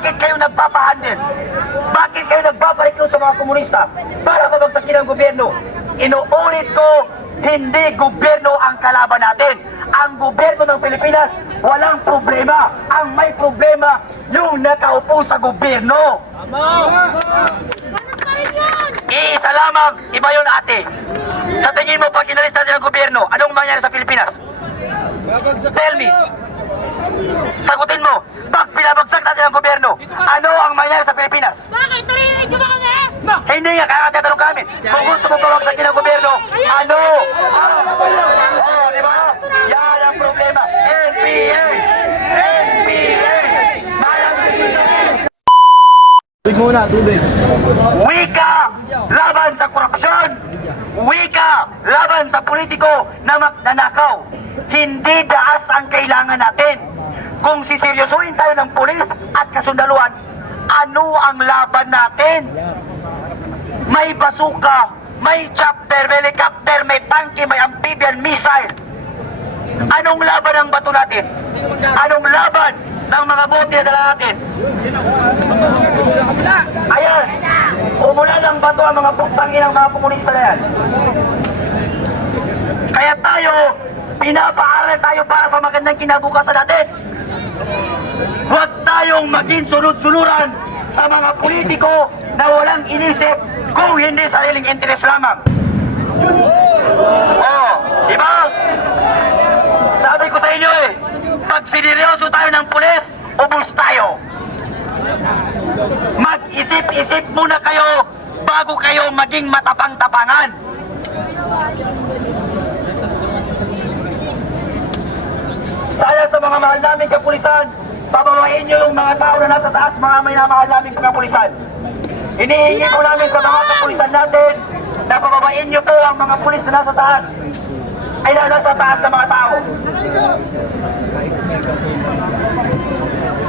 Bakit kayo nagpapahandle? Bakit kayo nagpapareklamo sa mga komunista para mabagsakin ang gobyerno? Inuulit ko, hindi gobyerno ang kalaban natin. Ang gobyerno ng Pilipinas, walang problema. Ang may problema, yung nakaupo sa gobyerno. Iisa lamang, iba yun ate. Sa tingin mo, pag inalis natin ang gobyerno, anong mangyari sa Pilipinas? Tell me. Sagutin mo, pag pinabagsak natin ang gobyerno, ano ang mangyari sa Pilipinas? Bakit? Narinig niyo ba kami? Hindi nga, kaya tatanong kami. Kung gusto mo pabagsakin ang gobyerno, ano? Oh, di ba? Yan ang problema. NPA! NPA! Tubig muna, tubig. Wika laban sa korupsyon. Wika laban sa politiko na magnanakaw. Hindi daas ang kailangan natin. Kung siseryosuhin tayo ng pulis at kasundaluhan, ano ang laban natin? May basuka, may chopper, may helicopter, may tanke, may amphibian missile. Anong laban ang bato natin? Anong laban ng mga bote na dala natin? Ayan, umula ng bato ang mga putangin ng mga komunista na yan. Kaya tayo, pinapaaral tayo para sa magandang kinabukasan natin. Huwag tayong maging sunod-sunuran sa mga politiko na walang inisip kung hindi sariling interes lamang. Oh, di ba? Sabi ko sa inyo pag sineryoso tayo ng pulis, ubos tayo. Mag-isip-isip muna kayo bago kayo maging matapang-tapangan. Sana sa mga mahal namin kapulisan, pababain nyo yung mga tao na nasa taas, mga may namahal namin kapulisan. Hinihingi po namin sa mga kapulisan natin na pababain nyo po ang mga pulis na nasa taas, ay nasa taas ng mga tao.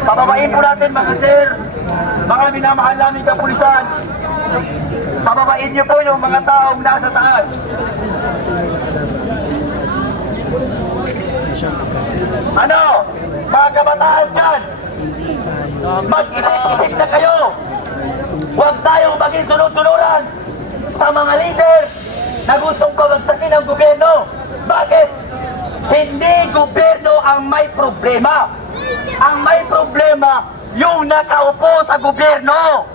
Pababain po natin mga sir, mga minamahal namin kapulisan. Pababain nyo po yung mga taong nasa taas. Ano? Mga kabataan dyan, mag-isip-isip na kayo. Huwag tayong maging sunod-sunuran sa mga leader na gustong pabagsakin ang gobyerno. Bakit? Hindi gobyerno ang may problema. Ang may problema, yung nakaupo sa gobyerno.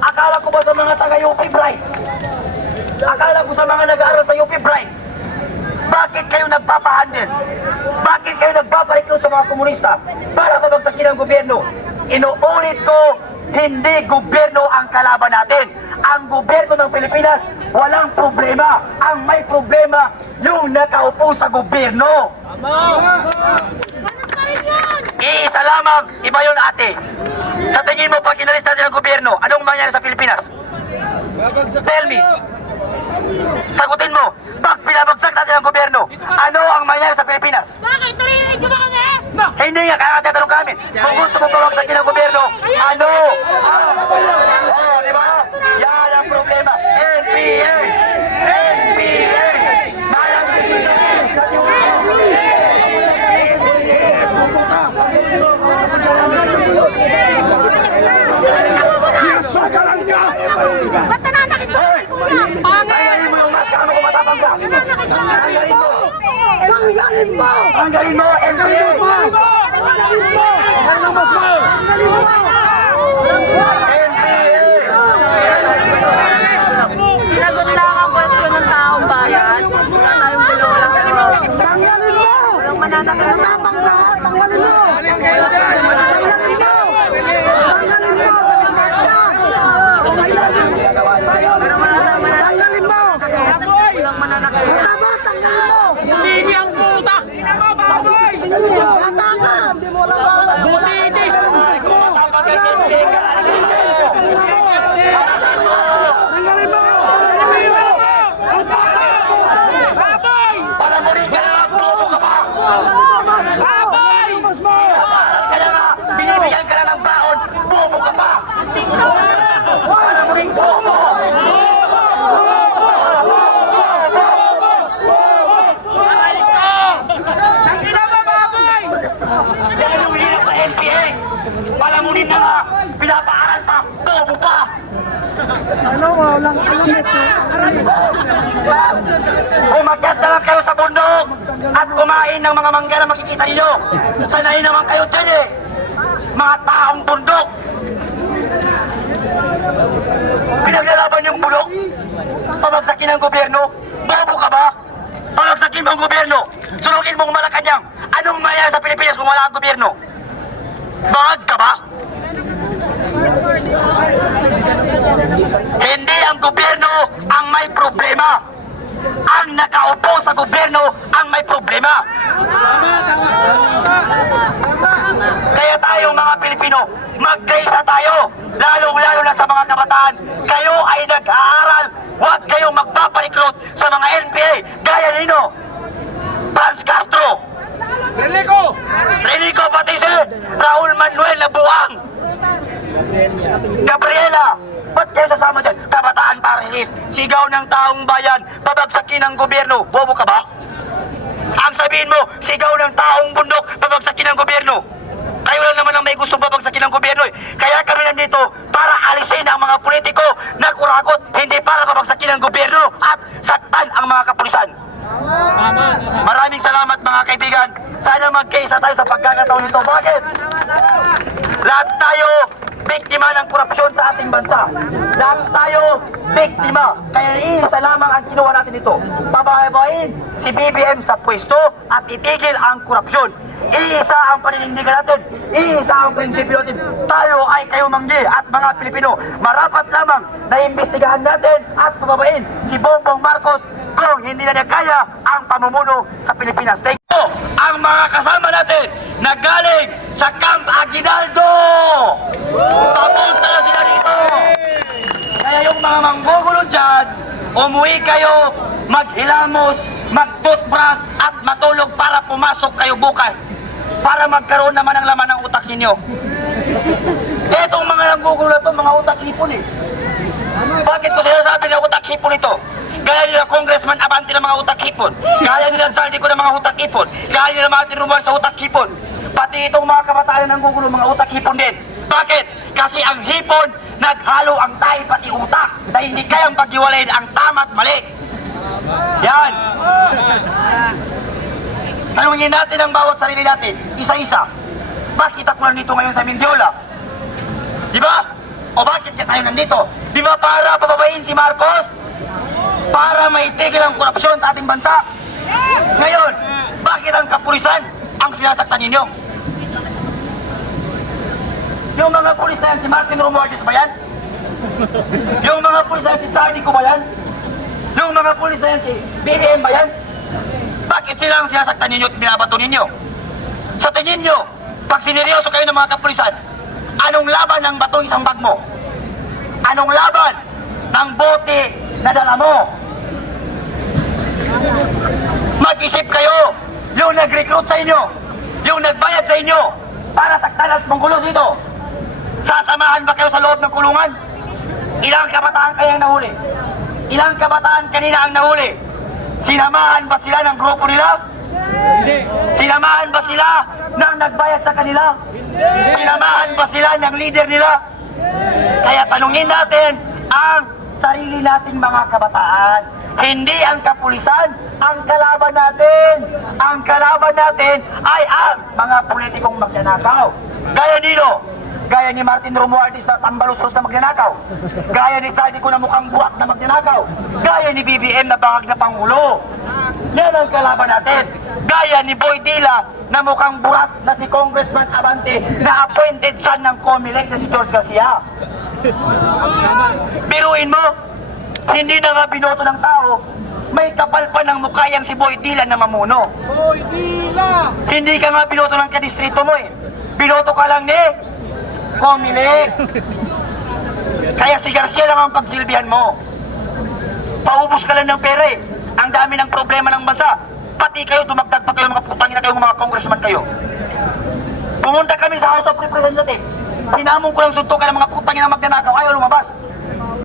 Akala ko ba sa mga taga-UP Bright? Akala ko sa mga nag-aaral sa UP Bright? Bakit kayo nagpapahandle? Bakit kayo nagpapareklamo sa mga komunista para mabagsakin ang gobyerno? Inuulit ko, hindi gobyerno ang kalaban natin. Ang gobyerno ng Pilipinas, walang problema. Ang may problema, yung nakaupo sa gobyerno. Iisa lamang, iba yun ate. Sa tingin mo, pag inalis natin ang gobyerno, anong mangyari sa Pilipinas? Tell me. Sagutin mo, pag pinabagsak natin ang gobyerno, ano ang mangyari sa Pilipinas? Bakit? Narinig niyo ba kami? Hindi nga, kaya tatanong kami. Kung gusto mo pabagsakin ang gobyerno, ano? Oh, di ba? Yan ang problema. NPA! NPA! Ba't nananakit ba kami, kuya? Tanggalin mo yung mask, ano kung matapang ka? Nananakit ba kami? Tanggalin mo! Tanggalin mo! Tanggalin mo! Tanggalin mo! Tanggalin mo! Tanggalin mo! Tanggalin mo! Sinagot lang ang question ng taong bayan. Wala tayong dalawa lang dalawa. Tanggalin mo! Walang mananakit. Matapang ka! Tanggalin mo! Tanggalin mo! Tanggalin mo! Tagas ka! Walang mananakit. Tanggalin mo! Walang mananakit. Mataba! Tanggalin mo! Hindi ang puta! Mataba! Hindi mo lang alam! Butiti! Tanggalin mo! Baboy! Palamunin ka na nga! Bobo ka pa! Baboy! Paaral ka na nga! Binibigyan ka na ng baon! Bobo ka pa! Palamunin bobo! Aray ko! Tangina ba, baboy? Umakyat na lang kayo sa bundok at kumain ng mga mangga na makikita ninyo. Sanay naman kayo dyan eh. Mga taong bundok. Pinaglalaban yung bulok. Pabagsakin ng gobyerno. Bobo ka ba? Pabagsakin mo ang gobyerno. Sunugin mo ang Malacanang. Anong mayayari sa Pilipinas kung wala ang gobyerno? Bangag ka ba? Hindi ang gobyerno ang may problema. Ang nakaupo sa gobyerno ang may problema. Kaya tayo mga Pilipino, magkaisa tayo. Lalong-lalo na sa mga kabataan. Kayo ay nag-aaral. Huwag kayong magpaparikrut sa mga NPA. Gaya nino, Franz Castro, Renico Patisen, Raul Manuel Labuang, Gabriela. Ba't kayo sasama dyan? Kabataan Parehis, sigaw ng taong bayan, pabagsakin ng gobyerno. Bobo ka ba? Ang sabihin mo, sigaw ng taong bundok, pabagsakin ng gobyerno. Kayo lang naman ang may gustong pabagsakin ng gobyerno eh. Kaya kami nandito para alisin ang mga politiko na kurakot, hindi para pabagsakin ng gobyerno at saktan ang mga kapulisan. Maraming salamat mga kaibigan. Sana magkaisa tayo sa pagkakataon nito. Bakit? Lahat tayo biktima ng korupsyon sa ating bansa. Lahat tayo biktima. Kaya iisa lamang ang kinuha natin ito. Pababain si BBM sa pwesto at itigil ang korupsyon. Iisa ang paninindigan natin. Iisa ang prinsipyo natin. Tayo ay kayumanggi at mga Pilipino. Marapat lamang na imbestigahan natin at pababain si Bongbong Marcos kung hindi na niya kaya ang pamumuno sa Pilipinas. Thank you. Ang mga kasama natin na galing sa Camp Aguinaldo. Papunta na sila dito. Kaya yung mga manggugulo dyan, umuwi kayo, maghilamos, mag-toothbrush at matulog para pumasok kayo bukas. Para magkaroon naman ng laman ng utak ninyo. Etong mga nanggugulo na to, mga utak hipon eh. Bakit ko sinasabi na utak hipon ito? Gaya nila Congressman Abante ng mga utak hipon. Gaya nila Saldi ko ng mga utak hipon. Gaya nila Martin Romualdez sa utak hipon. Pati itong mga kabataan ng gugulo, mga utak hipon din. Bakit? Kasi ang hipon, naghalo ang tayo pati utak na hindi kayang paghiwalayin ang tama at mali. Yan. Tanungin natin ang bawat sarili natin, isa-isa. Bakit ako nandito ngayon sa Mindiola? Di ba? O bakit tayo nandito? Di ba para pababain si Marcos? Para maitigil ang korupsyon sa ating bansa? Ngayon, bakit ang kapulisan ang sinasaktan ninyo? Yung mga pulis na yan, si Martin Romualdez ba yan? Yung mga pulis na yan, si Charlie ko ba yan? Yung mga pulis na yan, si BBM ba yan? Bakit sila ang sinasaktan ninyo at binabato ninyo? Sa tingin nyo, pag sineryoso kayo ng mga kapulisan, anong laban ng batong isang bag mo? Anong laban ng bote na dala mo? Mag-isip kayo, yung nag-recruit sa inyo, yung nagbayad sa inyo para saktan at manggulo dito. Sasamahan ba kayo sa loob ng kulungan? Ilang kabataan kayang nahuli? Ilang kabataan kanina ang nahuli? Sinamahan ba sila ng grupo nila? Hindi. Sinamahan ba sila ng nagbayad sa kanila? Hindi. Sinamahan ba sila ng leader nila? Kaya tanungin natin ang sarili nating mga kabataan. Hindi ang kapulisan ang kalaban natin. Ang kalaban natin ay ang mga politikong magnanakaw. Gaya nino, gaya ni Martin Romualdez na tambalusos na magnanakaw. Gaya ni Saldi ko na mukhang buwak na magnanakaw. Gaya ni BBM na bangag na pangulo. Yan ang kalaban natin. Gaya ni Boy Dila na mukhang burat na si Congressman Abante na appointed son ng Comelec na si George Garcia. Biruin mo, hindi na nga binoto ng tao, may kapal pa ng mukha yang si Boy Dila na mamuno. Boy Dila! Hindi ka nga binoto ng kadistrito mo eh. Binoto ka lang ni Comelec. Kaya si Garcia lang ang pagsilbihan mo. Paubos ka lang ng pera eh. Ang dami ng problema ng bansa. Pati kayo, dumagdag pa kayo mga putangin na kayo, mga congressman kayo. Pumunta kami sa House of Representatives. Hinamon ko ng suntukan ng mga putangin na magnanakaw. Ayaw lumabas.